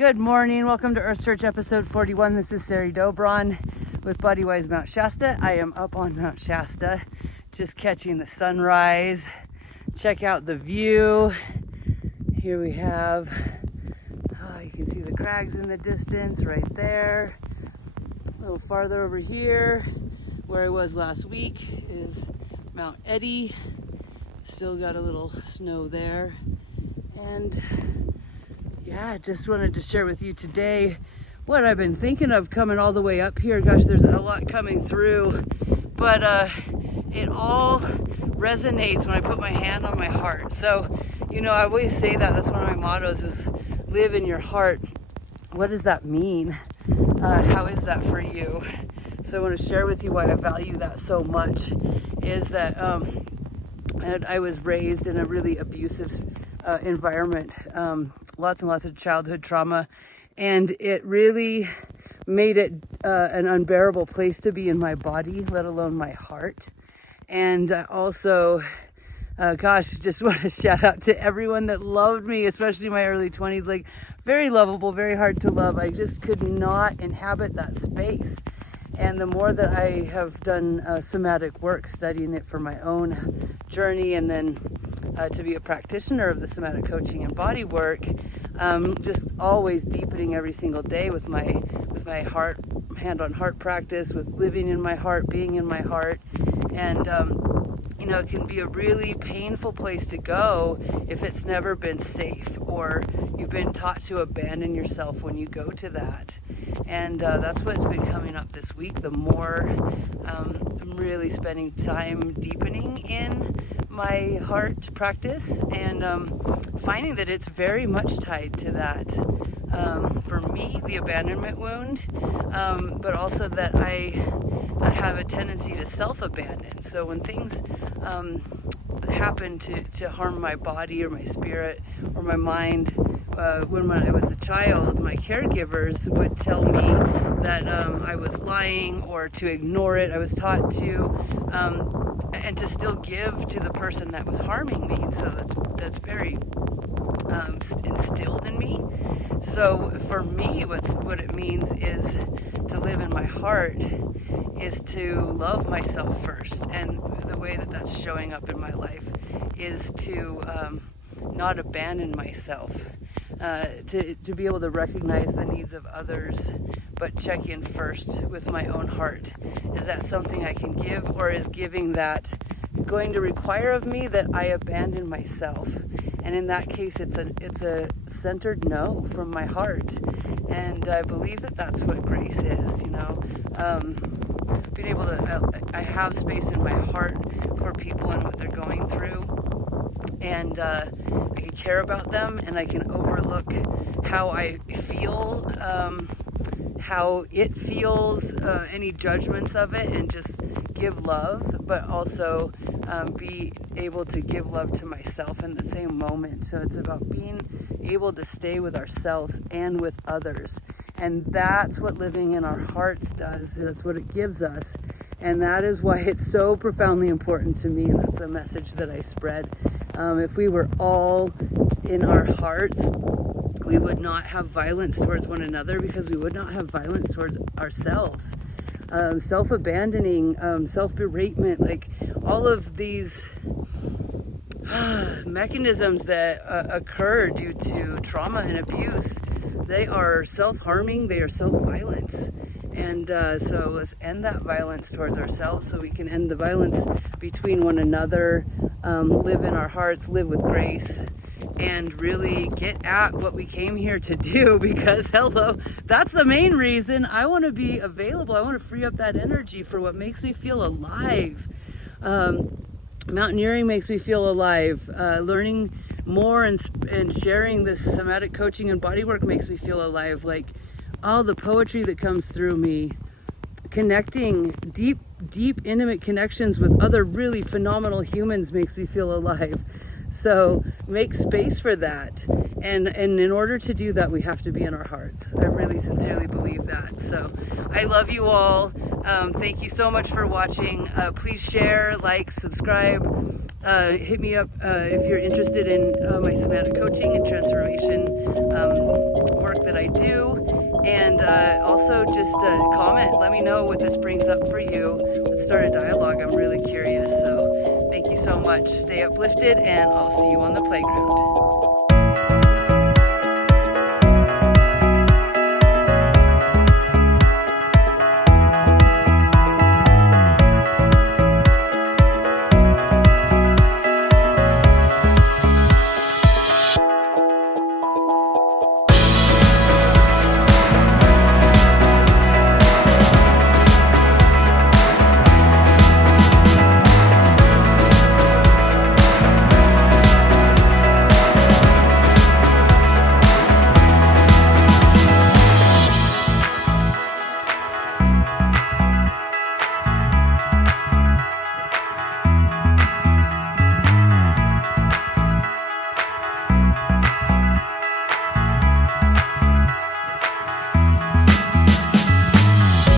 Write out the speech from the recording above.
Good morning. Welcome to Earth Church episode 41. This is Sari Dobron with Bodywise Mount Shasta. I am up on Mount Shasta just catching the sunrise. Check out the view. Here we have, you can see the crags in the distance right there. A little farther over here, where I was last week, is Mount Eddy. Still got a little snow there. And yeah, just wanted to share with you today what I've been thinking of coming all the way up here. Gosh, there's a lot coming through, but it all resonates when I put my hand on my heart. So, I always say that's one of my mottos is live in your heart. What does that mean? How is that for you? So I want to share with you why I value that so much is that I was raised in a really abusive environment, lots and lots of childhood trauma, and it really made it an unbearable place to be in my body, let alone my heart. And also, just want to shout out to everyone that loved me, especially in my early 20s, like very lovable, very hard to love. I just could not inhabit that space. And the more that I have done somatic work, studying it for my own journey, and then to be a practitioner of the somatic coaching and body work, just always deepening every single day with my heart, hand on heart practice, with living in my heart, being in my heart. And it can be a really painful place to go if it's never been safe, or you've been taught to abandon yourself when you go to that. And that's what's been coming up this week. The more I'm really spending time deepening in my heart practice, and finding that it's very much tied to that. For me, the abandonment wound, but also that I have a tendency to self-abandon. So when things happen to harm my body or my spirit or my mind, when I was a child, my caregivers would tell me that I was lying or to ignore it. I was taught to, and to still give to the person that was harming me. And so that's very instilled in me. So for me, what it means is to live in my heart is to love myself first. And the way that that's showing up in my life is to not abandon myself. To be able to recognize the needs of others, but check in first with my own heart. Is that something I can give, or is giving that going to require of me that I abandon myself? And in that case, it's a centered no from my heart. And I believe that that's what grace is, being able to, I have space in my heart for people and what they're going through. And I can care about them, and I can overlook how I feel, how it feels, any judgments of it, and just give love, but also be able to give love to myself in the same moment. So it's about being able to stay with ourselves and with others. And that's what living in our hearts does. That's what it gives us. And that is why it's so profoundly important to me. And that's a message that I spread. If we were all in our hearts, we would not have violence towards one another, because we would not have violence towards ourselves. Self-abandoning, self-beratement, like all of these mechanisms that occur due to trauma and abuse, they are self-harming, they are self-violence. And so let's end that violence towards ourselves so we can end the violence between one another, live in our hearts, live with grace, and really get at what we came here to do. Because that's the main reason. I want to be available. I want to free up that energy for what makes me feel alive. Mountaineering makes me feel alive. Learning more and sharing this somatic coaching and bodywork makes me feel alive. Like all the poetry that comes through me, connecting deep, intimate connections with other really phenomenal humans makes me feel alive. So make space for that. And in order to do that, we have to be in our hearts. I really sincerely believe that. So I love you all. Thank you so much for watching. Please share, like, subscribe. Hit me up if you're interested in my somatic coaching and transformation work that I do. And also just comment. Let me know what this brings up for you. Let's start a dialogue. I'm really curious. So thank you so much. Stay uplifted, and I'll see you on the